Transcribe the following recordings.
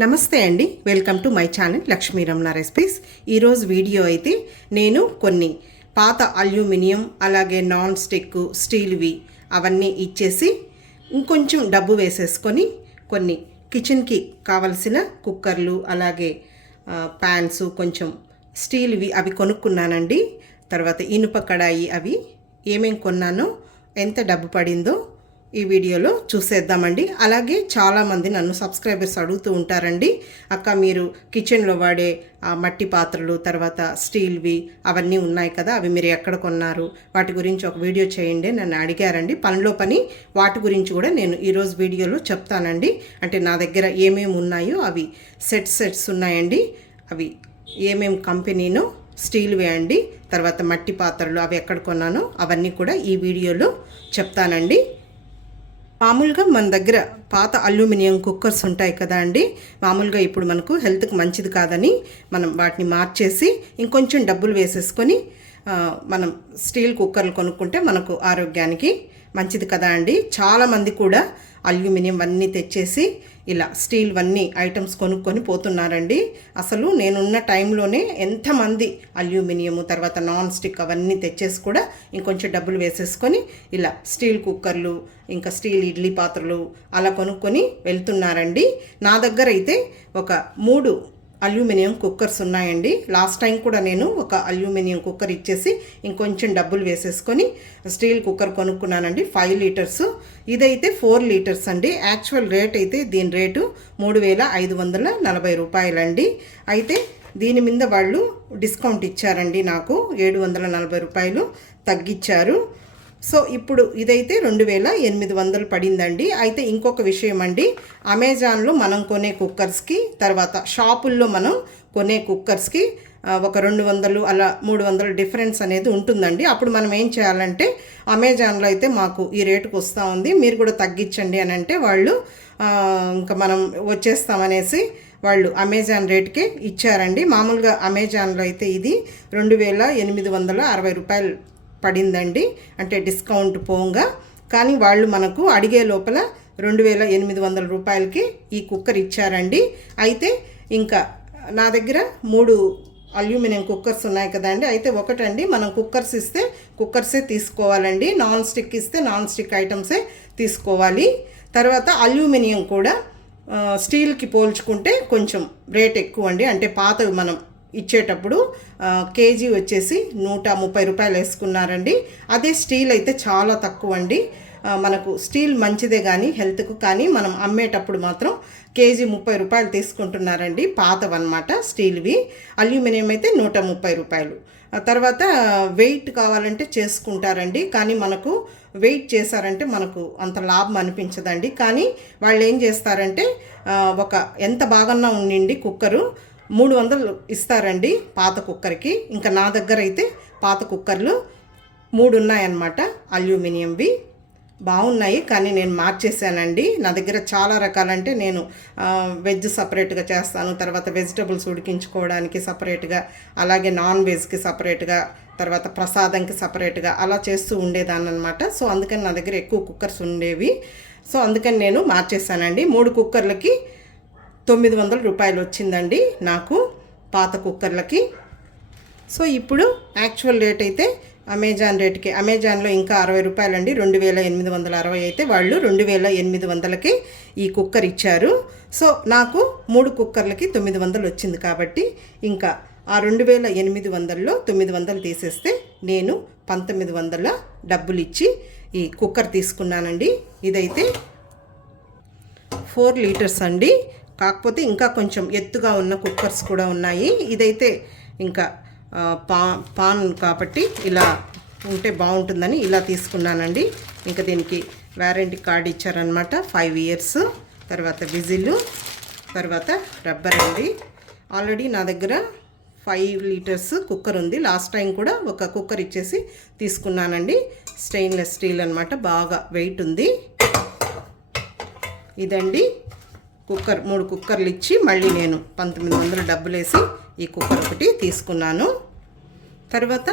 నమస్తే అండి. Welcome to my channel Lakshmi Ramana recipes. ఈరోజు వీడియో అయితే నేను కొన్ని పాత అల్యూమినియం అలాగే నాన్ స్టిక్ స్టీల్వి అవన్నీ ఇచ్చేసి ఇంకొంచెం డబ్బు వేసేసుకొని కొన్ని కిచెన్కి కావలసిన కుక్కర్లు అలాగే ప్యాన్స్ కొంచెం స్టీల్వి అవి కొనుక్కున్నానండి. తర్వాత ఇనుప కడాయి అవి ఏమేం కొన్నానో ఎంత డబ్బు పడిందో ఈ వీడియోలో చూసేద్దామండి. అలాగే చాలామంది నన్ను సబ్స్క్రైబర్స్ అడుగుతూ ఉంటారండి. అక్క మీరు కిచెన్లో వాడే ఆ, మట్టి పాత్రలు తర్వాత స్టీల్వి అవన్నీ ఉన్నాయి కదా అవి మీరు ఎక్కడ కొన్నారు? వాటి గురించి ఒక వీడియో చేయండి నన్ను అడిగారండి. పనిలో పని వాటి గురించి కూడా నేను ఈరోజు వీడియోలో చెప్తానండి. అంటే నా దగ్గర ఏమేమి ఉన్నాయో అవి సెట్ సెట్స్ ఉన్నాయండి. అవి ఏమేం కంపెనీనో స్టీల్వే అండి. తర్వాత మట్టి పాత్రలు అవి ఎక్కడ కొన్నానో అవన్నీ కూడా ఈ వీడియోలో చెప్తానండి. మామూలుగా మన దగ్గర పాత అల్యూమినియం కుక్కర్స్ ఉంటాయి కదా అండి. మామూలుగా ఇప్పుడు మనకు హెల్త్కి మంచిది కాదని మనం వాటిని మార్చేసి ఇంకొంచెం డబ్బులు వేసేసుకొని మనం స్టీల్ కుక్కర్లు కొనుక్కుంటే మనకు ఆరోగ్యానికి మంచిది కదా అండి. చాలామంది కూడా అల్యూమినియం అన్నీ తెచ్చేసి ఇలా స్టీల్వన్నీ ఐటమ్స్ కొనుక్కొని పోతున్నారండి. అసలు నేనున్న టైంలోనే ఎంతమంది అల్యూమినియము తర్వాత నాన్ స్టిక్ అవన్నీ తెచ్చేసి కూడా ఇంకొంచెం డబ్బులు వేసేసుకొని ఇలా స్టీల్ కుక్కర్లు ఇంకా స్టీల్ ఇడ్లీ పాత్రలు అలా కొనుక్కొని వెళ్తున్నారండి. నా దగ్గర అయితే ఒక మూడు అల్యూమినియం కుక్కర్స్ ఉన్నాయండి. లాస్ట్ టైం కూడా నేను ఒక అల్యూమినియం కుక్కర్ ఇచ్చేసి ఇంకొంచెం డబ్బులు వేసేసుకొని స్టీల్ కుక్కర్ కొనుక్కున్నానండి. Five litres. ఇదైతే ఫోర్ లీటర్స్ అండి. యాక్చువల్ రేట్ అయితే దీని రేటు మూడు వేల ఐదు వందల నలభై రూపాయలండి. అయితే దీని మీద వాళ్ళు డిస్కౌంట్ ఇచ్చారండి నాకు. ఏడు వందల నలభై రూపాయలు తగ్గించారు సో ఇప్పుడు ఇదైతే రెండు వేల ఎనిమిది వందలు పడిందండి. అయితే ఇంకొక విషయం అండి. అమెజాన్లో మనం కొనే కుక్కర్స్కి తర్వాత షాపుల్లో మనం కొనే కుక్కర్స్కి ఒక రెండు వందలు అలా మూడు వందలు డిఫరెన్స్ అనేది ఉంటుందండి. అప్పుడు మనం ఏం చేయాలంటే అమెజాన్లో అయితే మాకు ఈ రేటుకు వస్తూ ఉంది. మీరు కూడా తగ్గించండి అని అంటే వాళ్ళు ఇంకా మనం వచ్చేస్తామనేసి వాళ్ళు అమెజాన్ రేట్కే ఇచ్చారండి. మామూలుగా అమెజాన్లో అయితే ఇది రెండు వేల ఎనిమిది వందల అరవై రూపాయలు పడిందండి. అంటే డిస్కౌంట్ పోగా. కానీ వాళ్ళు మనకు అడిగే లోపల రెండు వేల ఎనిమిది వందల రూపాయలకి ఈ కుక్కర్ ఇచ్చారండి. అయితే ఇంకా నా దగ్గర మూడు అల్యూమినియం కుక్కర్స్ ఉన్నాయి కదండి అయితే ఒకటండి మనం కుక్కర్స్ ఇస్తే కుక్కర్సే తీసుకోవాలండి. నాన్ స్టిక్ ఇస్తే నాన్ స్టిక్ ఐటమ్సే తీసుకోవాలి. తర్వాత అల్యూమినియం కూడా స్టీల్కి పోల్చుకుంటే కొంచెం రేట్ ఎక్కువ అండి అంటే పాతవి మనం ఇచ్చేటప్పుడు కేజీ వచ్చేసి నూట ముప్పై రూపాయలు వేసుకున్నారండి. అదే స్టీల్ అయితే చాలా తక్కువ అండి మనకు స్టీల్ మంచిదే కానీ హెల్త్కు కానీ మనం అమ్మేటప్పుడు మాత్రం కేజీ ముప్పై రూపాయలు తీసుకుంటున్నారండి పాతవన్నమాట స్టీల్వి. అల్యూమినియం అయితే నూట ముప్పై రూపాయలు. తర్వాత వెయిట్ కావాలంటే చేసుకుంటారండి. కానీ మనకు వెయిట్ చేశారంటే మనకు అంత లాభం అనిపించదండి. కానీ వాళ్ళు ఏం చేస్తారంటే ఒక ఎంత బాగన్నా ఉండిండి కుక్కరు మూడు వందలు ఇస్తారండి పాత కుక్కర్కి. ఇంకా నా దగ్గర అయితే పాత కుక్కర్లు మూడు ఉన్నాయన్నమాట అల్యూమినియంవి. బాగున్నాయి కానీ నేను మార్చేసానండి నా దగ్గర చాలా రకాలంటే నేను వెజ్ సపరేట్గా చేస్తాను. తర్వాత వెజిటబుల్స్ ఉడికించుకోవడానికి సపరేట్గా అలాగే నాన్ వెజ్కి సపరేట్గా తర్వాత ప్రసాదంకి సపరేట్గా అలా చేస్తూ ఉండేదాన్ని అనమాట సో అందుకని నా దగ్గర ఎక్కువ కుక్కర్స్ ఉండేవి. సో అందుకని నేను మార్చేసానండి మూడు కుక్కర్లకి తొమ్మిది వందల రూపాయలు వచ్చిందండి నాకు పాత కుక్కర్లకి. సో ఇప్పుడు యాక్చువల్ రేట్ అయితే అమెజాన్ రేట్కి అమెజాన్లో ఇంకా అరవై రూపాయలండి. రెండు వేల ఎనిమిది వందల అరవై అయితే వాళ్ళు రెండు వేల ఎనిమిది వందలకి ఈ కుక్కర్ ఇచ్చారు. సో నాకు మూడు కుక్కర్లకి తొమ్మిది వందలు వచ్చింది కాబట్టి ఇంకా ఆ రెండు వేల ఎనిమిది వందల్లో తొమ్మిది వందలు తీసేస్తే నేను పంతొమ్మిది వందల డబ్బులు ఇచ్చి ఈ కుక్కర్ తీసుకున్నానండి. ఇదైతే ఫోర్ లీటర్స్ అండి. కాకపోతే ఇంకా కొంచెం ఎత్తుగా ఉన్న కుక్కర్స్ కూడా ఉన్నాయి. ఇదైతే ఇంకా పా పాన్ కాబట్టి ఇలా ఉంటే బాగుంటుందని ఇలా తీసుకున్నానండి. ఇంకా దీనికి వ్యారంటీ కార్డ్ ఇచ్చారనమాట ఫైవ్ ఇయర్స్. తర్వాత విజిల్ తర్వాత రబ్బర్ అండి. ఆల్రెడీ నా దగ్గర ఫైవ్ లీటర్స్ కుక్కర్ ఉంది. లాస్ట్ టైం కూడా ఒక కుక్కర్ ఇచ్చేసి తీసుకున్నానండి. స్టెయిన్లెస్ స్టీల్ అనమాట బాగా వెయిట్ ఉంది. ఇదండి కుక్కర్ మూడు కుక్కర్లు ఇచ్చి మళ్ళీ నేను పంతొమ్మిది వందల డబ్బులు వేసి ఈ కుక్కర్ ఒకటి తీసుకున్నాను. తర్వాత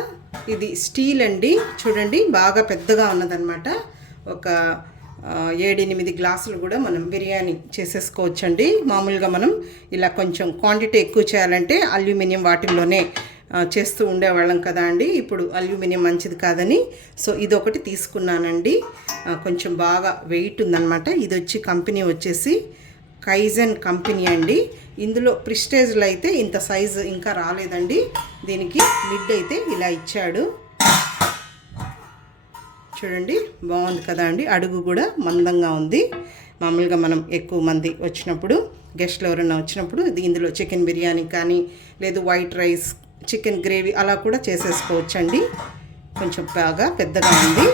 ఇది స్టీల్ అండి. చూడండి బాగా పెద్దగా ఉన్నదన్నమాట. ఒక ఏడెనిమిది గ్లాసులు కూడా మనం బిర్యానీ చేసేసుకోవచ్చండి. మామూలుగా మనం ఇలా కొంచెం క్వాంటిటీ ఎక్కువ చేయాలంటే అల్యూమినియం వాటిల్లోనే చేస్తూ ఉండేవాళ్ళం కదా అండి. ఇప్పుడు అల్యూమినియం మంచిది కాదని. సో ఇదొకటి తీసుకున్నానండి. కొంచెం బాగా వెయిట్ ఉందన్నమాట. ఇది వచ్చి కంపెనీ వచ్చేసి కైజన్ కంపెనీ అండి. ఇందులో ప్రిస్టేజ్లో అయితే ఇంత సైజు ఇంకా రాలేదండి. దీనికి మిడ్ అయితే ఇలా ఇచ్చాడు. చూడండి బాగుంది కదా అండి. అడుగు కూడా మందంగా ఉంది. మామూలుగా మనం ఎక్కువ మంది వచ్చినప్పుడు గెస్ట్లు ఎవరైనా వచ్చినప్పుడు ఇందులో చికెన్ బిర్యానీ కానీ లేదు వైట్ రైస్ చికెన్ గ్రేవీ అలా కూడా చేసేసుకోవచ్చండి. కొంచెం బాగా పెద్దగా ఉంది.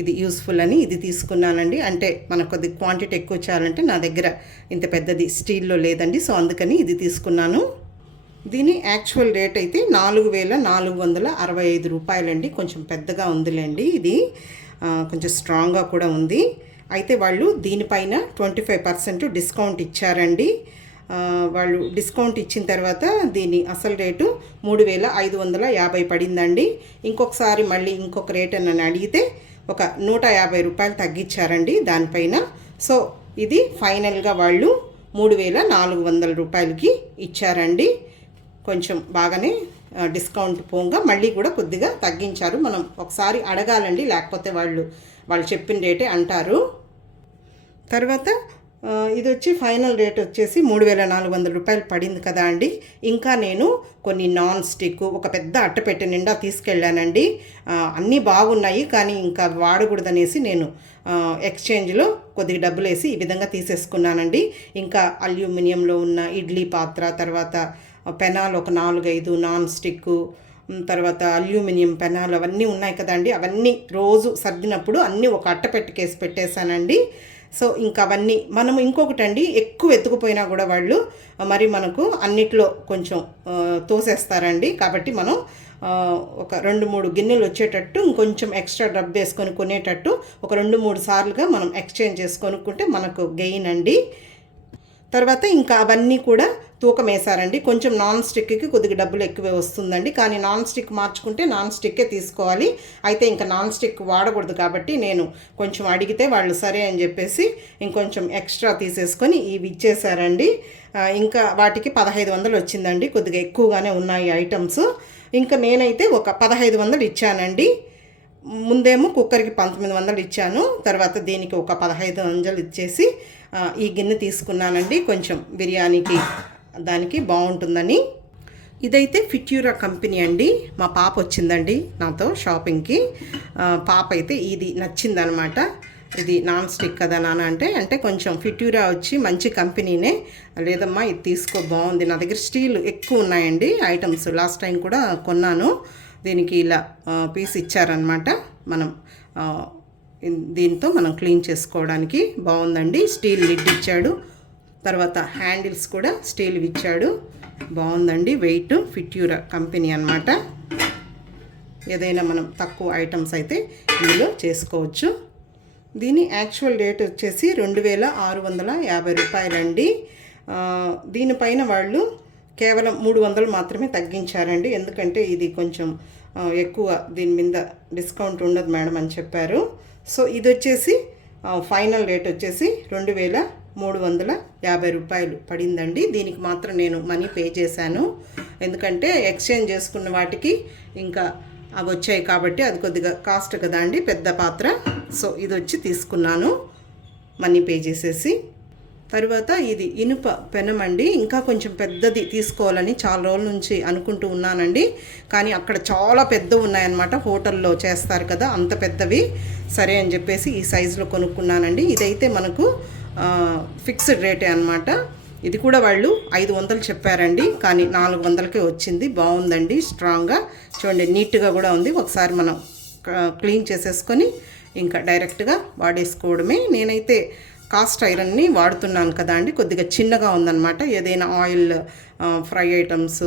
ఇది యూస్ఫుల్ అని ఇది తీసుకున్నానండి. అంటే మనకు కొద్ది క్వాంటిటీ ఎక్కువ చేయాలంటే నా దగ్గర ఇంత పెద్దది స్టీల్లో లేదండి. సో అందుకని ఇది తీసుకున్నాను. దీని యాక్చువల్ రేట్ అయితే నాలుగు వేల నాలుగు వందల అరవై ఐదు రూపాయలండి. కొంచెం పెద్దగా ఉందిలేండి ఇది. కొంచెం స్ట్రాంగ్గా కూడా ఉంది. అయితే వాళ్ళు దీనిపైన ట్వంటీ ఫైవ్ పర్సెంట్ డిస్కౌంట్ ఇచ్చారండి వాళ్ళు డిస్కౌంట్ ఇచ్చిన తర్వాత దీని అసలు రేటు మూడు వేల ఐదు వందల యాభై పడిందండి. ఇంకొకసారి మళ్ళీ ఇంకొక రేట్ అని నన్ను అడిగితే ఒక నూట యాభై రూపాయలు తగ్గించారండి దానిపైన. సో ఇది ఫైనల్గా వాళ్ళు మూడు వేల నాలుగు వందల రూపాయలకి ఇచ్చారండి. కొంచెం బాగానే డిస్కౌంట్ పోగా మళ్ళీ కూడా కొద్దిగా తగ్గించారు. మనం ఒకసారి అడగాలండి లేకపోతే వాళ్ళు వాళ్ళు చెప్పిన రేటే అంటారు. తర్వాత ఇది వచ్చి ఫైనల్ రేట్ వచ్చేసి మూడు వేల నాలుగు వందల రూపాయలు పడింది కదా అండి. ఇంకా నేను కొన్ని నాన్ స్టిక్ ఒక పెద్ద అట్టపెట్టె నిండా తీసుకెళ్ళానండి. అన్నీ బాగున్నాయి కానీ ఇంకా వాడకూడదనేసి నేను ఎక్స్చేంజ్లో కొద్దిగా డబ్బులు వేసి ఈ విధంగా తీసేసుకున్నానండి. ఇంకా అల్యూమినియంలో ఉన్న ఇడ్లీ పాత్ర తర్వాత పెనాలు ఒక నాలుగైదు నాన్ స్టిక్ తర్వాత అల్యూమినియం పెనాలు అవన్నీ ఉన్నాయి కదండి అవన్నీ రోజు సర్దినప్పుడు అన్నీ ఒక అట్టపెట్టుకేసి పెట్టేశానండి. సో ఇంకా అవన్నీ మనం ఇంకొకటి అండి ఎక్కువ ఎత్తుకుపోయినా కూడా వాళ్ళు మరి మనకు అన్నిట్లో కొంచెం తోసేస్తారండి. కాబట్టి మనం ఒక రెండు మూడు గిన్నెలు వచ్చేటట్టు ఇంకొంచెం ఎక్స్ట్రా డబ్బు వేసుకొని కొనేటట్టు ఒక రెండు మూడు సార్లుగా మనం ఎక్స్చేంజ్ చేసుకొనుక్కుంటే మనకు గెయిన్ అండి. తర్వాత ఇంకా అవన్నీ కూడా తూకం వేసారండి కొంచెం నాన్ స్టిక్కి కొద్దిగా డబ్బులు ఎక్కువే వస్తుందండి. కానీ నాన్ స్టిక్ మార్చుకుంటే నాన్ స్టిక్కే తీసుకోవాలి. అయితే ఇంకా నాన్ స్టిక్ వాడకూడదు కాబట్టి నేను కొంచెం అడిగితే వాళ్ళు సరే అని చెప్పేసి ఇంకొంచెం ఎక్స్ట్రా తీసేసుకొని ఇవి ఇచ్చేసారండి ఇంకా వాటికి పదహైదు వందలు వచ్చిందండి. కొద్దిగా ఎక్కువగానే ఉన్నాయి ఐటమ్స్. ఇంకా నేనైతే ఒక పదహైదు వందలు ఇచ్చానండి. ముందేమో కుక్కర్కి పంతొమ్మిది వందలు ఇచ్చాను. తర్వాత దీనికి ఒక పదహైదు వందలు ఇచ్చేసి ఈ గిన్నె తీసుకున్నానండి. కొంచెం బిర్యానీకి దానికి బాగుంటుందని. ఇదైతే ఫిట్యూరా కంపెనీ అండి. మా పాప వచ్చిందండి నాతో షాపింగ్కి. పాప అయితే ఇది నచ్చిందనమాట. ఇది నాన్ స్టిక్ కదా నాన్న అంటే అంటే కొంచెం ఫిట్యూరా వచ్చి మంచి కంపెనీనే. లేదమ్మా ఇది తీసుకో బాగుంది. నా దగ్గర స్టీల్ ఎక్కువ ఉన్నాయండి. ఐటమ్స్ లాస్ట్ టైం కూడా కొన్నాను. దీనికి ఇలా పీస్ ఇచ్చారనమాట. మనం దీంతో మనం క్లీన్ చేసుకోవడానికి బాగుందండి. స్టీల్ లిడ్ ఇచ్చాడు. తర్వాత హ్యాండిల్స్ కూడా స్టీల్ ఇచ్చాడు. బాగుందండి. వెయిట్ ఫిట్యూరా కంపెనీ అన్నమాట. ఏదైనా మనం తక్కువ ఐటమ్స్ అయితే ఇందులో చేసుకోవచ్చు. దీని యాక్చువల్ రేట్ వచ్చేసి రెండు వేల ఆరు వందల యాభై రూపాయలండి. దీనిపైన వాళ్ళు కేవలం మూడు వందలు మాత్రమే తగ్గించారండి. ఎందుకంటే ఇది కొంచెం ఎక్కువ దీని మీద డిస్కౌంట్ ఉండదు మేడం అని చెప్పారు. సో ఇది వచ్చేసి ఫైనల్ రేట్ వచ్చేసి రెండు వేల మూడు వందల యాభై రూపాయలు పడిందండి. దీనికి మాత్రం నేను మనీ పే చేశాను. ఎందుకంటే ఎక్స్చేంజ్ చేసుకున్న వాటికి ఇంకా అవి వచ్చాయి కాబట్టి అది కొద్దిగా కాస్ట్ కదా అండి పెద్ద పాత్ర. సో ఇది వచ్చి తీసుకున్నాను మనీ పే చేసేసి. తర్వాత ఇది ఇనుప పెనమండి. ఇంకా కొంచెం పెద్దది తీసుకోవాలని చాలా రోజుల నుంచి అనుకుంటూ ఉన్నానండి. కానీ అక్కడ చాలా పెద్ద ఉన్నాయన్నమాట. హోటల్లో చేస్తారు కదా అంత పెద్దవి. సరే అని చెప్పేసి ఈ సైజులో కొనుక్కున్నానండి. ఇదైతే మనకు ఫిక్స్డ్ రేటే అనమాట ఇది కూడా వాళ్ళు ఐదు వందలు చెప్పారండి. కానీ నాలుగు వందలకే వచ్చింది. బాగుందండి స్ట్రాంగ్గా. చూడండి నీట్గా కూడా ఉంది. ఒకసారి మనం క్లీన్ చేసేసుకొని ఇంకా డైరెక్ట్గా వాడేసుకోవడమే. నేనైతే కాస్ట్ ఐరన్ని వాడుతున్నాను కదా అండి. కొద్దిగా చిన్నగా ఉందన్నమాట. ఏదైనా ఆయిల్ ఫ్రై ఐటమ్స్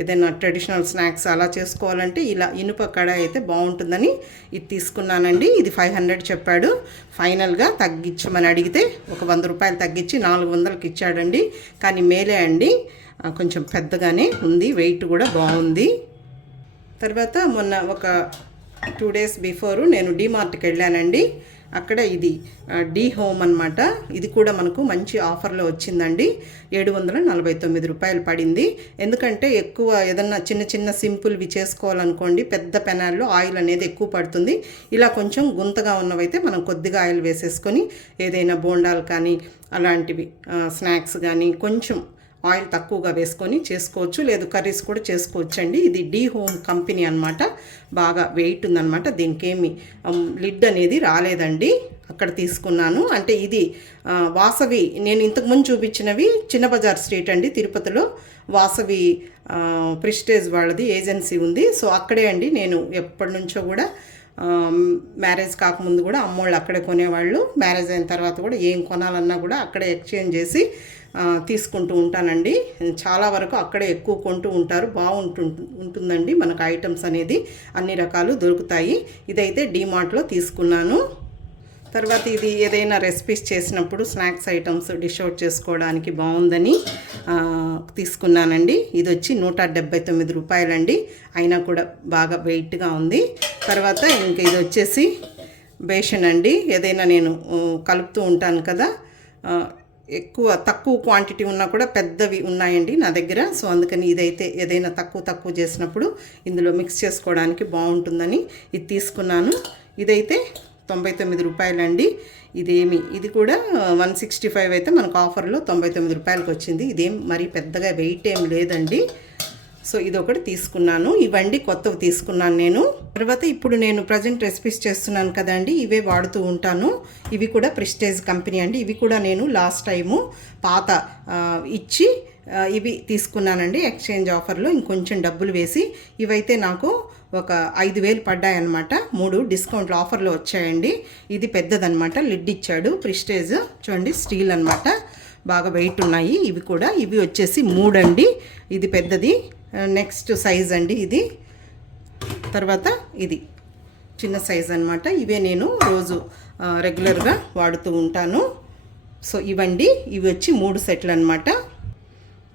ఏదైనా ట్రెడిషనల్ స్నాక్స్ అలా చేసుకోవాలంటే ఇలా ఇనుప కడాయి అయితే బాగుంటుందని ఇది తీసుకున్నానండి. ఇది ఫైవ్ హండ్రెడ్ చెప్పాడు. ఫైనల్గా తగ్గించమని అడిగితే ఒక వంద రూపాయలు తగ్గించి నాలుగు వందలకి ఇచ్చాడండి. కానీ మేలే అండి. కొంచెం పెద్దగానే ఉంది. వెయిట్ కూడా బాగుంది. తర్వాత మొన్న ఒక టూ డేస్ బిఫోరు నేను డీమార్ట్కి వెళ్ళానండి. అక్కడ ఇది డీ డి హోమ్ అన్నమాట. ఇది కూడా మనకు మంచి ఆఫర్లో వచ్చిందండి. ఏడు వందల నలభై తొమ్మిది రూపాయలు పడింది. ఎందుకంటే ఎక్కువ ఏదన్నా చిన్న చిన్న సింపుల్వి చేసుకోవాలనుకోండి పెద్ద పెనాల్లో ఆయిల్ అనేది ఎక్కువ పడుతుంది. ఇలా కొంచెం గుంతగా ఉన్నవైతే మనం కొద్దిగా ఆయిల్ వేసేసుకొని ఏదైనా బోండాలు కానీ అలాంటివి స్నాక్స్ కానీ కొంచెం ఆయిల్ తక్కువగా వేసుకొని చేసుకోవచ్చు. లేదు కర్రీస్ కూడా చేసుకోవచ్చు అండి ఇది డీ హోమ్ కంపెనీ అన్నమాట. బాగా వెయిట్ ఉందన్నమాట. దీనికి ఏమి లిడ్ అనేది రాలేదండి. అక్కడ తీసుకున్నాను. అంటే ఇది వాసవి నేను ఇంతకుముందు చూపించినవి చిన్న బజార్ స్ట్రీట్ అండి తిరుపతిలో. వాసవి ప్రిస్టేజ్ వాళ్ళది ఏజెన్సీ ఉంది. సో అక్కడే అండి నేను ఎప్పటి నుంచో కూడా మ్యారేజ్ కాకముందు కూడా అమ్మోళ్ళు అక్కడే కొనేవాళ్ళు. మ్యారేజ్ అయిన తర్వాత కూడా ఏం కొనాలన్నా కూడా అక్కడే ఎక్స్చేంజ్ చేసి తీసుకుంటూ ఉంటానండి. చాలా వరకు అక్కడే ఎక్కువ కొంటూ ఉంటారు. బాగుంటు ఉంటుందండి మనకు ఐటమ్స్ అనేది. అన్ని రకాలు దొరుకుతాయి. ఇదైతే డీమార్ట్లో తీసుకున్నాను. తర్వాత ఇది ఏదైనా రెసిపీస్ చేసినప్పుడు స్నాక్స్ ఐటమ్స్ డిష్ అవుట్ చేసుకోవడానికి బాగుందని తీసుకున్నానండి. ఇది వచ్చి నూట డెబ్బై తొమ్మిది రూపాయలండి. అయినా కూడా బాగా వెయిట్గా ఉంది. తర్వాత ఇంకా ఇది వచ్చేసి బేషన్ అండి. ఏదైనా నేను కలుపుతూ ఉంటాను కదా. ఎక్కువ తక్కువ క్వాంటిటీ ఉన్నా కూడా పెద్దవి ఉన్నాయండి నా దగ్గర. సో అందుకని ఇదైతే ఏదైనా తక్కువ తక్కువ చేసినప్పుడు ఇందులో మిక్స్ చేసుకోవడానికి బాగుంటుందని ఇది తీసుకున్నాను. ఇదైతే తొంభై తొమ్మిది రూపాయలండి. ఇదేమి ఇది కూడా వన్ సిక్స్టీ ఫైవ్ అయితే మనకు ఆఫర్లో తొంభై తొమ్మిది రూపాయలకి వచ్చింది. ఇదేం మరీ పెద్దగా వెయిట్ ఏం లేదండి. సో ఇది ఒకటి తీసుకున్నాను ఇవండి కొత్తవి తీసుకున్నాను నేను. తర్వాత ఇప్పుడు నేను ప్రజెంట్ రెసిపీస్ చేస్తున్నాను కదండి ఇవే వాడుతూ ఉంటాను. ఇవి కూడా ప్రిస్టేజ్ కంపెనీ అండి. ఇవి కూడా నేను లాస్ట్ టైము పాత ఇచ్చి ఇవి తీసుకున్నానండి. ఎక్స్చేంజ్ ఆఫర్లో ఇంకొంచెం డబ్బులు వేసి ఇవైతే నాకు ఒక ఐదు వేలు పడ్డాయన్నమాట. మూడు డిస్కౌంట్లు ఆఫర్లో వచ్చాయండి. ఇది పెద్దదనమాట లిడ్ ఇచ్చాడు ప్రిస్టేజ్. చూడండి స్టీల్ అనమాట బాగా వెయిట్ ఉన్నాయి. ఇవి కూడా ఇవి వచ్చేసి మూడండి. ఇది పెద్దది. నెక్స్ట్ సైజ్ అండి ఇది. తర్వాత ఇది. చిన్న సైజ్ అన్నమాట. ఇవే నేను రోజు రెగ్యులర్గా వాడుతూ ఉంటాను. సో ఇవండి. ఇవి వచ్చి మూడు సెట్లు అనమాట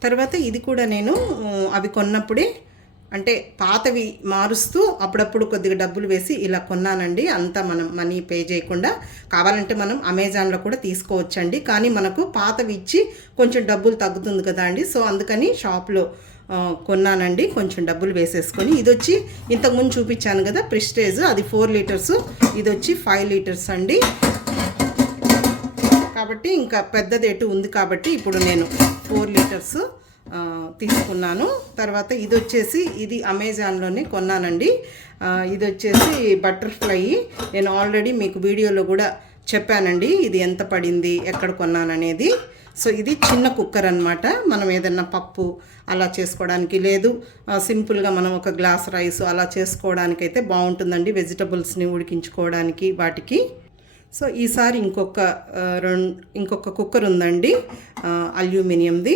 తర్వాత ఇది కూడా నేను అవి కొన్నప్పుడే అంటే పాతవి మారుస్తూ అప్పుడప్పుడు కొద్దిగా డబ్బులు వేసి ఇలా కొన్నానండి. అంతా మనం మనీ పే చేయకుండా. కావాలంటే మనం అమెజాన్లో కూడా తీసుకోవచ్చండి. కానీ మనకు పాతవి ఇచ్చి కొంచెం డబ్బులు తగ్గుతుంది కదా అండి. సో అందుకని షాప్లో కొన్నానండి. కొంచెం డబ్బులు వేసేసుకొని. ఇది వచ్చి ఇంతకుముందు చూపించాను కదా ప్రిస్టేజ్. అది ఫోర్ లీటర్స్. ఇది వచ్చి ఫైవ్ లీటర్స్ అండి. కాబట్టి ఇంకా పెద్దది ఎటు ఉంది కాబట్టి ఇప్పుడు నేను ఫోర్ లీటర్స్ తీసుకున్నాను. తర్వాత ఇది వచ్చేసి ఇది అమెజాన్లోనే కొన్నానండి. ఇది వచ్చేసి బటర్ఫ్లై. నేను ఆల్రెడీ మీకు వీడియోలో కూడా చెప్పానండి ఇది ఎంత పడింది ఎక్కడ కొన్నాననేది. సో ఇది చిన్న కుక్కర్ అన్నమాట. మనం ఏదన్నా పప్పు అలా చేసుకోవడానికి లేదు. సింపుల్గా మనం ఒక గ్లాస్ రైస్ అలా చేసుకోవడానికి అయితే బాగుంటుందండి వెజిటబుల్స్ని ఉడికించుకోవడానికి వాటికి. సో ఈసారి ఇంకొక రెండు ఇంకొక కుక్కర్ ఉందండి అల్యూమినియంది.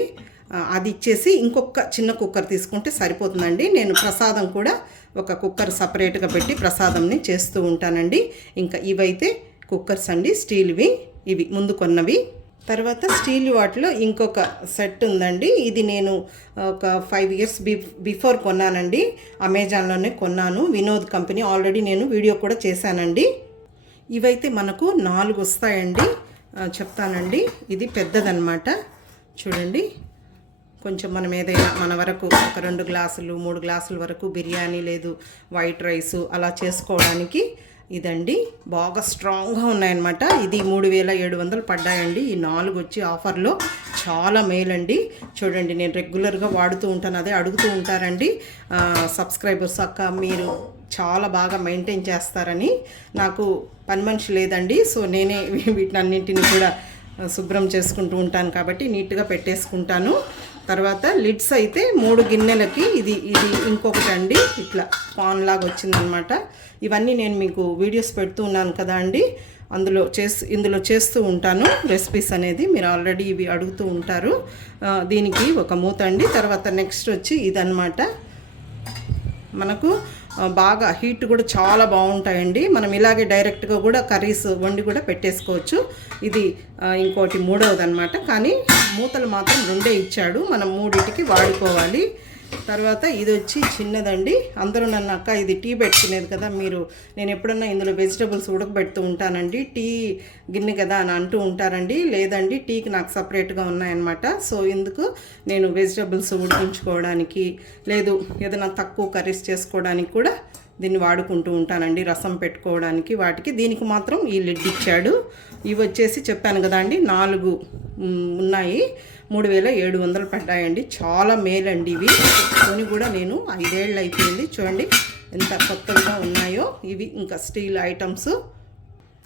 అది ఇచ్చేసి ఇంకొక చిన్న కుక్కర్ తీసుకుంటే సరిపోతుందండి. నేను ప్రసాదం కూడా ఒక కుక్కర్ సపరేట్గా పెట్టి ప్రసాదంని చేస్తూ ఉంటానండి. ఇంకా ఇవైతే కుక్కర్స్ అండి స్టీల్వి ఇవి ముందు కొన్నవి. తర్వాత స్టీల్ వాటిలో ఇంకొక సెట్ ఉందండి. ఇది నేను ఒక ఫైవ్ ఇయర్స్ బిఫ్ బిఫోర్ కొన్నానండి. అమెజాన్లోనే కొన్నాను. వినోద్ కంపెనీ ఆల్రెడీ నేను వీడియో కూడా చేశానండి. ఇవైతే మనకు నాలుగు వస్తాయండి. చెప్తానండి. ఇది పెద్దదనమాట చూడండి. కొంచెం మనం ఏదైనా మన వరకు ఒక రెండు గ్లాసులు మూడు గ్లాసుల వరకు బిర్యానీ లేదు వైట్ రైస్ అలా చేసుకోవడానికి ఇదండి. బాగా స్ట్రాంగ్గా ఉన్నాయన్నమాట. ఇది మూడు వేల ఏడు వందలు పడ్డాయండి. ఈ నాలుగు వచ్చి ఆఫర్లో చాలా మేలండి. చూడండి నేను రెగ్యులర్గా వాడుతూ ఉంటాను అదే అడుగుతూ ఉంటారండి. సబ్స్క్రైబర్స్ అక్క మీరు చాలా బాగా మెయింటైన్ చేస్తారని. నాకు పని మనిషి లేదండి సో నేనే వీటినన్నింటినీ కూడా శుభ్రం చేసుకుంటూ ఉంటాను కాబట్టి నీట్గా పెట్టేసుకుంటాను. తర్వాత లిడ్స్ అయితే మూడు గిన్నెలకి ఇది ఇది ఇంకొకటి అండి ఇట్లా పాన్ లాగా వచ్చిందనమాట. ఇవన్నీ నేను మీకు వీడియోస్ పెడుతూ ఉన్నాను కదా అండి. అందులో చేస్తూ ఇందులో చేస్తూ ఉంటాను. రెసిపీస్ అనేది మీరు ఆల్రెడీ ఇవి అడుగుతూ ఉంటారు. దీనికి ఒక మూత అండి. తర్వాత నెక్స్ట్ వచ్చి ఇదనమాట. మనకు బాగా హీట్ కూడా చాలా బాగుంటాయండి. మనం ఇలాగే డైరెక్ట్గా కూడా కర్రీస్ వండి కూడా పెట్టేసుకోవచ్చు. ఇది ఇంకోటి మూడవది అనమాట కానీ మూతలు మాత్రం రెండే ఇచ్చాడు. మనం మూడింటికి వాడుకోవాలి. తర్వాత ఇది వచ్చి చిన్నదండి. అందరూ నన్ను అక్క ఇది టీ పెట్టుకునేది కదా మీరు నేను ఎప్పుడన్నా ఇందులో వెజిటబుల్స్ ఉడకబెడుతూ ఉంటానండి. టీ గిన్నె కదా అని అంటూ ఉంటారండి. లేదండి టీకి నాకు సపరేట్గా ఉన్నాయన్నమాట. సో ఇందుకు నేను వెజిటబుల్స్ ఉడికించుకోవడానికి లేదు ఏదైనా తక్కువ కర్రీస్ చేసుకోవడానికి కూడా దీన్ని వాడుకుంటూ ఉంటానండి. రసం పెట్టుకోవడానికి వాటికి. దీనికి మాత్రం ఈ లిడ్ ఇచ్చాడు. ఇవి వచ్చేసి చెప్పాను కదా అండి నాలుగు ఉన్నాయి. మూడు వేల ఏడు వందలు పడ్డాయండి. చాలా మేలండి ఇవి. కొని కూడా నేను ఐదేళ్ళు అయిపోయింది చూడండి ఎంత కొత్తగా ఉన్నాయో. ఇవి ఇంకా స్టీల్ ఐటమ్స్.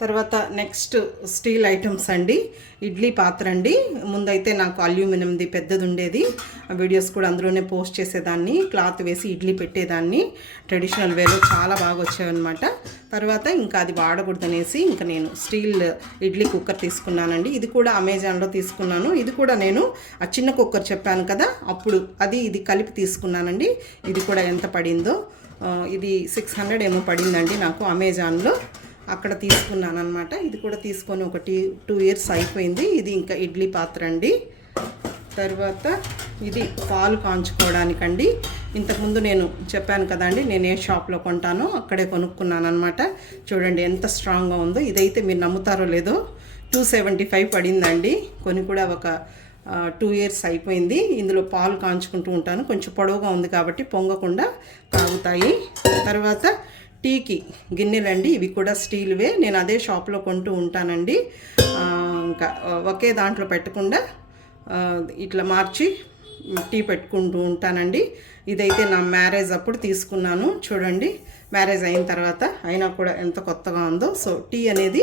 తర్వాత నెక్స్ట్ స్టీల్ ఐటమ్స్ అండి. ఇడ్లీ పాత్ర అండి. ముందైతే నాకు అల్యూమినియంది పెద్దది ఉండేది వీడియోస్ కూడా అందులోనే పోస్ట్ చేసేదాన్ని. క్లాత్ వేసి ఇడ్లీ పెట్టేదాన్ని. ట్రెడిషనల్ వేలో చాలా బాగా వచ్చాయన్నమాట. తర్వాత ఇంకా అది వాడకూడదనేసి ఇంకా నేను స్టీల్ ఇడ్లీ కుక్కర్ తీసుకున్నానండి. ఇది కూడా అమెజాన్లో తీసుకున్నాను. ఇది కూడా నేను ఆ చిన్న కుక్కర్ చెప్పాను కదా అప్పుడు అది ఇది కలిపి తీసుకున్నానండి. ఇది కూడా ఎంత పడిందో ఇది సిక్స్ హండ్రెడ్ ఏమో పడిందండి నాకు అమెజాన్లో. అక్కడ తీసుకున్నాను అనమాట ఇది కూడా తీసుకొని ఒకటి టూ ఇయర్స్ అయిపోయింది. ఇది ఇంకా ఇడ్లీ పాత్ర అండి. తర్వాత ఇది పాలు కాంచుకోవడానికండి. ఇంతకుముందు నేను చెప్పాను కదండి నేను ఏ షాప్లో కొంటానో అక్కడే కొనుక్కున్నాను అనమాట చూడండి ఎంత స్ట్రాంగ్గా ఉందో. ఇదైతే మీరు నమ్ముతారో లేదో టూ సెవెంటీ ఫైవ్ పడిందండి. కొని కూడా ఒక టూ ఇయర్స్ అయిపోయింది. ఇందులో పాలు కాంచుకుంటూ ఉంటాను. కొంచెం పొడవుగా ఉంది కాబట్టి పొంగకుండా కాగుతాయి. తర్వాత టీకి గిన్నెలండి ఇవి కూడా స్టీల్వే. నేను అదే షాప్లో కొంటూ ఉంటానండి. ఇంకా ఒకే దాంట్లో పెట్టకుండా ఇట్లా మార్చి టీ పెట్టుకుంటూ ఉంటానండి. ఇదైతే నా మ్యారేజ్ అప్పుడు తీసుకున్నాను చూడండి. మ్యారేజ్ అయిన తర్వాత అయినా కూడా ఎంత కొత్తగా ఉందో. సో టీ అనేది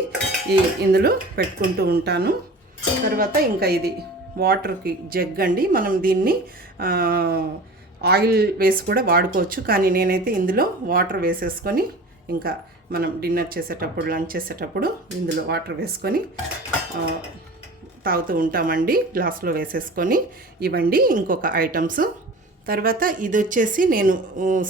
ఈ ఇందులో పెట్టుకుంటూ ఉంటాను. తర్వాత ఇంకా ఇది వాటర్కి జగ్ అండి. మనం దీన్ని ఆయిల్ వేసి కూడా వాడుకోవచ్చు. కానీ నేనైతే ఇందులో వాటర్ వేసేసుకొని ఇంకా మనం డిన్నర్ చేసేటప్పుడు లంచ్ చేసేటప్పుడు ఇందులో వాటర్ వేసుకొని తాగుతూ ఉంటామండి. గ్లాస్లో వేసేసుకొని ఇవ్వండి ఇంకొక ఐటమ్స్. తర్వాత ఇది వచ్చేసి నేను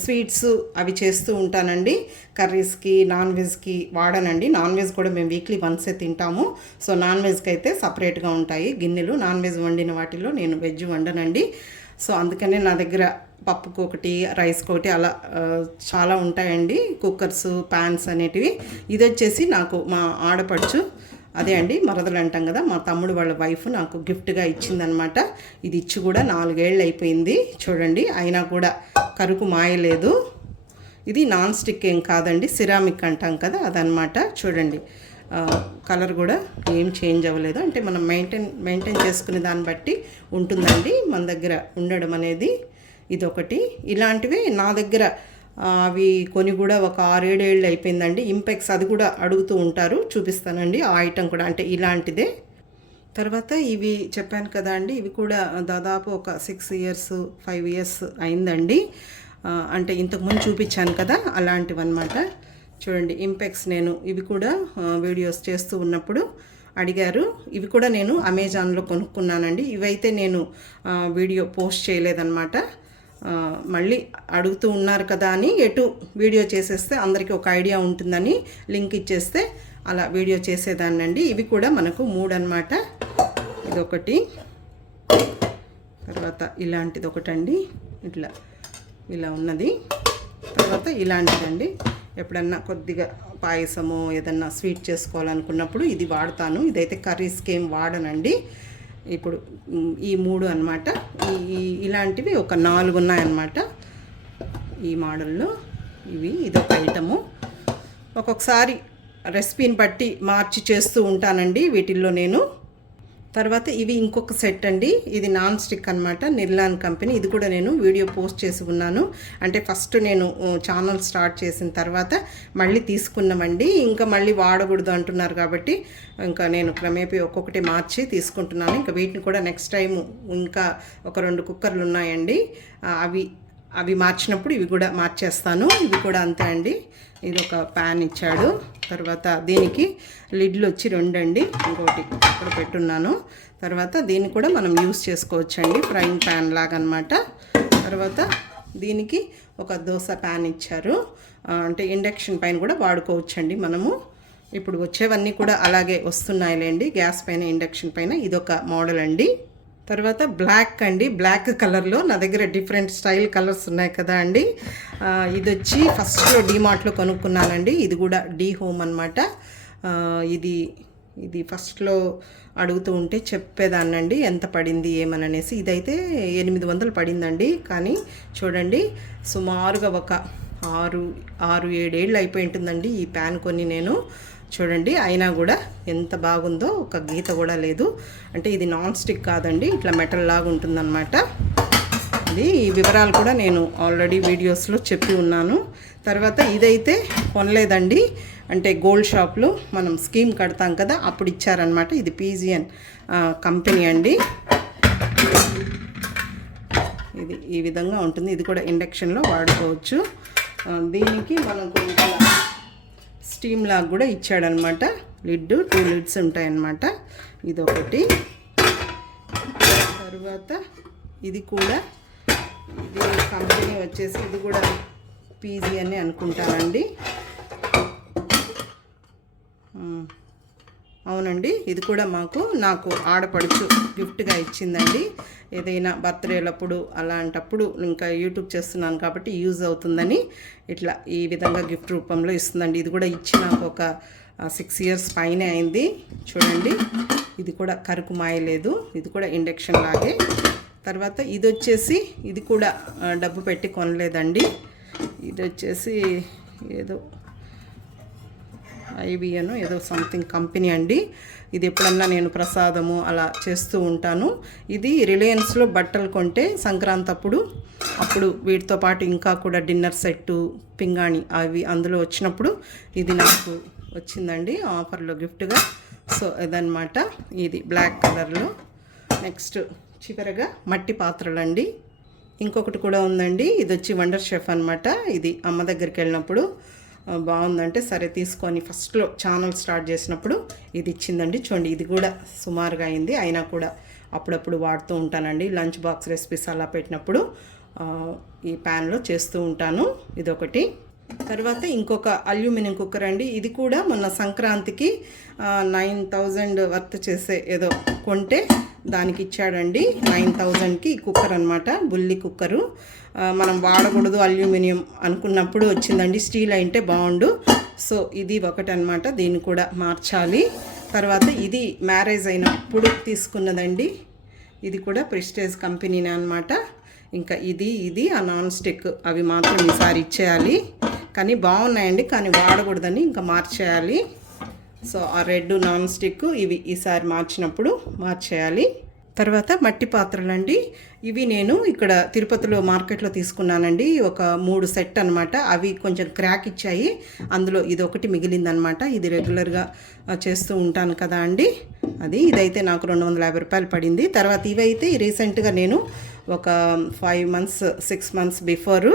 స్వీట్స్ అవి చేస్తూ ఉంటానండి. కర్రీస్కి నాన్ వెజ్కి వాడనండి. నాన్ వెజ్ కూడా మేము వీక్లీ వన్సే తింటాము. సో నాన్ వెజ్కి అయితే సపరేట్గా ఉంటాయి గిన్నెలు. నాన్ వెజ్ వండిన వాటిలో నేను వెజ్ వండనండి. సో అందుకనే నా దగ్గర పప్పుకు ఒకటి రైస్కి ఒకటి అలా చాలా ఉంటాయండి. కుక్కర్స్ ప్యాన్స్ అనేటివి. ఇది వచ్చేసి నాకు మా ఆడపడుచు అదే అండి మరదలు అంటాం కదా మా తమ్ముడు వాళ్ళ వైఫ్ నాకు గిఫ్ట్గా ఇచ్చిందనమాట. ఇది ఇచ్చి కూడా నాలుగేళ్ళు అయిపోయింది చూడండి అయినా కూడా కరుకు మాయలేదు. ఇది నాన్ స్టిక్ ఏం కాదండి సిరామిక్ అంటాం కదా అదనమాట. చూడండి. కలర్ కూడా ఏం చేంజ్ అవ్వలేదు. అంటే మనం మెయింటైన్ మెయింటైన్ చేసుకునే దాన్ని బట్టి ఉంటుందండి మన దగ్గర ఉండడం అనేది. ఇదొకటి. ఇలాంటివి నా దగ్గర అవి కొని కూడా ఒక ఆరేడేళ్ళు అయిపోయిందండి. ఇంపెక్స్ అది కూడా అడుగుతూ ఉంటారు. చూపిస్తానండి. ఆ ఐటెం కూడా అంటే ఇలాంటిదే. తర్వాత ఇవి చెప్పాను కదా అండి. ఇవి కూడా దాదాపు ఒక సిక్స్ ఇయర్స్ ఫైవ్ ఇయర్స్ అయిందండి. అంటే ఇంతకుముందు చూపించాను కదా అలాంటివి అనమాట చూడండి ఇంపెక్స్ నేను ఇవి కూడా వీడియోస్ చేస్తూ ఉన్నప్పుడు అడిగారు. ఇవి కూడా నేను అమెజాన్లో కొనుక్కున్నానండి. ఇవైతే నేను వీడియో పోస్ట్ చేయలేదన్నమాట. మళ్ళీ అడుగుతూ ఉన్నారు కదా అని ఎటు వీడియో చేసేస్తే అందరికీ ఒక ఐడియా ఉంటుందని లింక్ ఇచ్చేస్తే అలా వీడియో చేసేదాన్నండి. ఇవి కూడా మనకు మూడు అనమాట ఇదొకటి. తర్వాత ఇలాంటిది ఒకటండి ఇట్లా ఇలా ఉన్నది. తర్వాత ఇలాంటిదండి. ఎప్పుడన్నా కొద్దిగా పాయసము ఏదన్నా స్వీట్ చేసుకోవాలనుకున్నప్పుడు ఇది వాడతాను. ఇదైతే కర్రీస్కి ఏం వాడనండి. ఇప్పుడు ఈ మూడు అనమాట ఈ ఈ- ఇలాంటివి ఒక నాలుగు ఉన్నాయన్నమాట ఈ మోడల్లో. ఇవి ఇదొక ఐటము. ఒక్కొక్కసారి రెసిపీని బట్టి మార్చి చేస్తూ ఉంటానండి వీటిల్లో నేను. తర్వాత ఇవి ఇంకొక సెట్ అండి. ఇది నాన్ స్టిక్ అనమాట నిర్లాన్ కంపెనీ. ఇది కూడా నేను వీడియో పోస్ట్ చేసి ఉన్నాను. అంటే ఫస్ట్ నేను ఛానల్ స్టార్ట్ చేసిన తర్వాత మళ్ళీ తీసుకున్నామండి. ఇంకా మళ్ళీ వాడకూడదు అంటున్నారు కాబట్టి ఇంకా నేను క్రమేపీ ఒక్కొక్కటి మార్చి తీసుకుంటున్నాను. ఇంకా వీటిని కూడా నెక్స్ట్ టైం ఇంకా ఒక రెండు కుక్కర్లు ఉన్నాయండి. అవి అవి మార్చినప్పుడు ఇవి కూడా మార్చేస్తాను. ఇవి కూడా అంతే అండి. ఇది ఒక ప్యాన్ ఇచ్చాడు. తర్వాత దీనికి లిడ్లు వచ్చి రెండండి. ఇంకోటి ఇక్కడ పెట్టున్నాను. తర్వాత దీన్ని కూడా మనం యూస్ చేసుకోవచ్చండి. ఫ్రైయింగ్ ప్యాన్ లాగా తర్వాత దీనికి ఒక దోశ ప్యాన్ ఇచ్చారు. అంటే ఇండక్షన్ పైన కూడా వాడుకోవచ్చండి మనము. ఇప్పుడు వచ్చేవన్నీ కూడా అలాగే వస్తున్నాయిలేండి. గ్యాస్ పైన ఇండక్షన్ పైన ఇదొక మోడల్ అండి. తర్వాత బ్లాక్ అండి. బ్లాక్ కలర్లో నా దగ్గర డిఫరెంట్ స్టైల్ కలర్స్ ఉన్నాయి కదా అండి. ఇది వచ్చి ఫస్ట్లో డీమార్ట్లో కొనుక్కున్నానండి. ఇది కూడా డీ హోమ్ అనమాట ఇది ఇది ఫస్ట్లో అడుగుతూ ఉంటే చెప్పేదాన్నండి. ఎంత పడింది ఏమననేసి. ఇదైతే ఎనిమిది వందలు పడిందండి. కానీ చూడండి సుమారుగా ఒక ఆరు ఆరు ఏడేళ్ళు అయిపోయి ఉంటుందండి ఈ ప్యాన్ కొని నేను. చూడండి అయినా కూడా ఎంత బాగుందో ఒక గీత కూడా లేదు. అంటే ఇది నాన్ స్టిక్ కాదండి ఇట్లా మెటల్ లాగా ఉంటుందన్నమాట. ఇది ఈ వివరాలు కూడా నేను ఆల్రెడీ వీడియోస్లో చెప్పి ఉన్నాను. తర్వాత ఇదైతే కొనలేదండి. అంటే గోల్డ్ షాప్లో మనం స్కీమ్ కడతాం కదా అప్పుడు ఇచ్చారనమాట ఇది పీజియన్ కంపెనీ అండి. ఇది ఈ విధంగా ఉంటుంది. ఇది కూడా ఇండక్షన్లో వాడుకోవచ్చు. దీనికి మనకు కొంచెం స్టీమ్ లాగా కూడా ఇచ్చాడనమాట. లిడ్ టూ లిడ్స్ ఉంటాయన్నమాట. ఇది ఒకటి తర్వాత ఇది కూడా ఇది కంపెనీ వచ్చేసి ఇది కూడా పీజీ అని అనుకుంటానండి. అవునండి. ఇది కూడా మాకు నాకు ఆడపడుచు గిఫ్ట్గా ఇచ్చిందండి. ఏదైనా బర్త్డేలప్పుడు అలాంటప్పుడు ఇంకా యూట్యూబ్ చేస్తున్నాను కాబట్టి యూజ్ అవుతుందని ఇట్లా ఈ విధంగా గిఫ్ట్ రూపంలో ఇస్తుందండి. ఇది కూడా ఇచ్చి నాకు ఒక సిక్స్ ఇయర్స్ పైనే అయింది. చూడండి. ఇది కూడా కరుకు మాయలేదు ఇది కూడా ఇండక్షన్ లాగే. తర్వాత ఇది వచ్చేసి ఇది కూడా డబ్బు పెట్టి కొనలేదండి. ఇది వచ్చేసి ఏదో ఐబిఎన్ ఏదో సంథింగ్ కంపెనీ అండి. ఇది ఎప్పుడన్నా నేను ప్రసాదము అలా చేస్తూ ఉంటాను. ఇది రిలయన్స్లో బట్టలు కొంటే సంక్రాంతి అప్పుడు అప్పుడు వీటితో పాటు ఇంకా కూడా డిన్నర్ సెట్టు పింగాణి అవి అందులో వచ్చినప్పుడు ఇది నాకు వచ్చిందండి ఆఫర్లో గిఫ్ట్గా. సో ఇదనమాట ఇది బ్లాక్ కలర్లో. నెక్స్ట్ చివరగా మట్టి పాత్రలండి. ఇంకొకటి కూడా ఉందండి. ఇది వచ్చి వండర్ షెఫ్ అనమాట ఇది అమ్మ దగ్గరికి వెళ్ళినప్పుడు బాగుందంటే సరే తీసుకొని ఫస్ట్లో ఛానల్ స్టార్ట్ చేసినప్పుడు ఇది ఇచ్చిందండి. చూడండి ఇది కూడా సుమారుగా అయింది. అయినా కూడా అప్పుడప్పుడు వాడుతూ ఉంటానండి. లంచ్ బాక్స్ రెసిపీస్ అలా పెట్టినప్పుడు ఈ ప్యాన్లో చేస్తూ ఉంటాను. ఇదొకటి. తర్వాత ఇంకొక అల్యూమినియం కుక్కర్ అండి. ఇది కూడా మొన్న సంక్రాంతికి నైన్ థౌజండ్ వర్త్ చేసే ఏదో కొంటే దానికి ఇచ్చాడండి. నైన్ థౌజండ్కి ఈ కుక్కర్ అనమాట బుల్లి కుక్కరు. మనం వాడకూడదు అల్యూమినియం అనుకున్నప్పుడు వచ్చిందండి. స్టీల్ అయితే బాగుండు. సో ఇది ఒకటి అనమాట దీన్ని కూడా మార్చాలి. తర్వాత ఇది మ్యారేజ్ అయినప్పుడు తీసుకున్నదండి. ఇది కూడా ప్రిస్టేజ్ కంపెనీనే అనమాట ఇంకా ఇది ఇది ఆ నాన్ స్టిక్ అవి మాత్రం ఈసారి ఇచ్చేయాలి. కానీ బాగున్నాయండి కానీ వాడకూడదని ఇంకా మార్చేయాలి. సో ఆ రెడ్ నాన్ స్టిక్ ఇవి ఈసారి మార్చినప్పుడు మార్చేయాలి. తర్వాత మట్టి పాత్రలు అండి. ఇవి నేను ఇక్కడ తిరుపతిలో మార్కెట్లో తీసుకున్నానండి. ఒక మూడు సెట్ అనమాట అవి కొంచెం క్రాక్ ఇచ్చాయి. అందులో ఇది ఒకటి మిగిలిందనమాట ఇది రెగ్యులర్గా చేస్తూ ఉంటాను కదా అండి. అది ఇదైతే నాకు రెండు వందల యాభై రూపాయలు పడింది. తర్వాత ఇవైతే రీసెంట్గా నేను ఒక five months six months before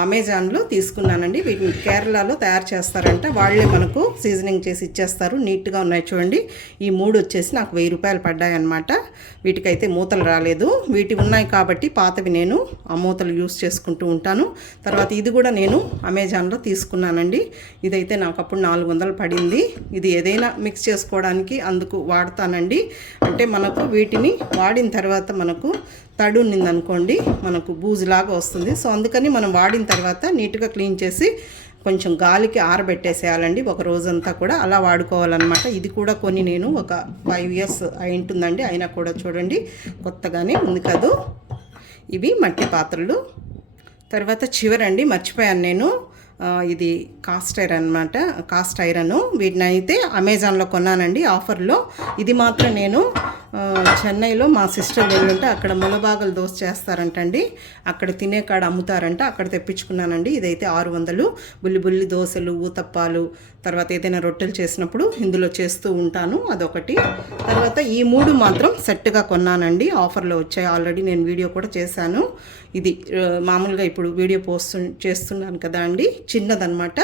అమెజాన్లో తీసుకున్నానండి. వీటిని కేరళలో తయారు చేస్తారంట. వాళ్ళే మనకు సీజనింగ్ చేసి ఇచ్చేస్తారు. నీట్గా ఉన్నాయి చూడండి. ఈ మూడు వచ్చేసి నాకు వెయ్యి రూపాయలు పడ్డాయన్నమాట. వీటికైతే మూతలు రాలేదు. వీటి ఉన్నాయి కాబట్టి పాతవి నేను ఆ మూతలు యూస్ చేసుకుంటూ ఉంటాను. తర్వాత ఇది కూడా నేను అమెజాన్లో తీసుకున్నానండి. ఇదైతే నాకు అప్పుడు నాలుగు వందలు పడింది. ఇది ఏదైనా మిక్స్ చేసుకోవడానికి అందుకు వాడతానండి. అంటే మనకు వీటిని వాడిన తర్వాత మనకు తడి ఉన్నిందనుకోండి మనకు బూజులాగా వస్తుంది. సో అందుకని మనం వాడిన తర్వాత నీట్గా క్లీన్ చేసి కొంచెం గాలికి ఆరబెట్టేసేయాలండి. ఒక రోజంతా కూడా అలా వాడుకోవాలన్నమాట. ఇది కూడా కొన్ని నేను ఒక ఫైవ్ ఇయర్స్ అయి ఉంటుందండి. అయినా కూడా చూడండి కొత్తగానే ఉంది కదూ. ఇవి మట్టి పాత్రలు. తర్వాత చివరండి మర్చిపోయాను నేను. ఇది కాస్ట్ ఐరన్ అనమాట కాస్ట్ ఐరన్. వీటిని అయితే అమెజాన్లో కొన్నానండి ఆఫర్లో. ఇది మాత్రం నేను చెన్నైలో మా సిస్టర్ వెళ్ళుంటే అక్కడ ములబాగలు దోశ చేస్తారంటండి. అక్కడ తినే కాడ అమ్ముతారంట. అక్కడ తెప్పించుకున్నానండి. ఇదైతే ఆరు వందలు. బుల్లి బుల్లి దోశలు ఊతప్పాలు తర్వాత ఏదైనా రొట్టెలు చేసినప్పుడు ఇందులో చేస్తూ ఉంటాను అదొకటి. తర్వాత ఈ మూడు మాత్రం సెట్గా కొన్నానండి. ఆఫర్లో వచ్చాయి. ఆల్రెడీ నేను వీడియో కూడా చేశాను. ఇది మామూలుగా ఇప్పుడు వీడియో పోస్తు చేస్తున్నాను కదా అండి. చిన్నదనమాట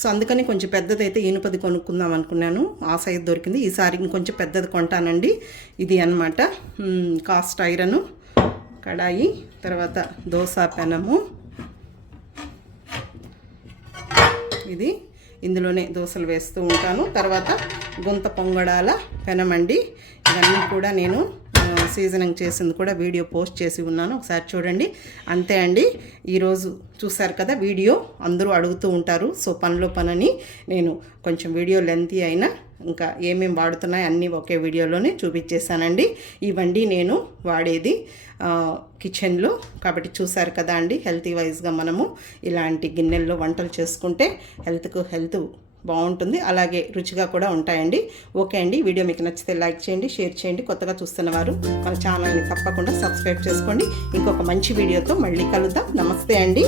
సో అందుకని కొంచెం పెద్దదైతే ఇనుపది కొనుక్కుందాం అనుకున్నాను. ఆ సైజ్ దొరికింది. ఈసారి ఇంకొంచెం పెద్దది కొంటానండి. ఇది అనమాట కాస్ట్ ఐరన్ కడాయి తర్వాత దోశ పెనము. ఇది. ఇందులోనే దోశలు వేస్తూ ఉంటాను. తర్వాత గుంత పొంగడాల పెనమండి. ఇవన్నీ కూడా నేను సీజనింగ్ చేసింది కూడా వీడియో పోస్ట్ చేసి ఉన్నాను. ఒకసారి చూడండి. అంతే అండి. ఈరోజు చూసారు కదా వీడియో? అందరూ అడుగుతూ ఉంటారు. సో పనిలో పనని నేను కొంచెం వీడియో లెంతీ అయినా ఇంకా ఏమేమి వాడుతున్నాయి అన్నీ ఒకే వీడియోలోనే చూపించేశానండి. ఇవండి నేను వాడేది కిచెన్లో. కాబట్టి చూసారు కదా అండి హెల్తీ వైజ్గా మనము ఇలాంటి గిన్నెల్లో వంటలు చేసుకుంటే హెల్త్కు హెల్త్ బాగుంటుంది అలాగే రుచిగా కూడా ఉంటాయండి. ఓకే అండి వీడియో మీకు నచ్చితే లైక్ చేయండి షేర్ చేయండి. కొత్తగా చూస్తున్న వారు మన ఛానల్ని తప్పకుండా సబ్స్క్రైబ్ చేసుకోండి. ఇంకొక మంచి వీడియోతో మళ్ళీ కలుద్దాం. నమస్తే అండి.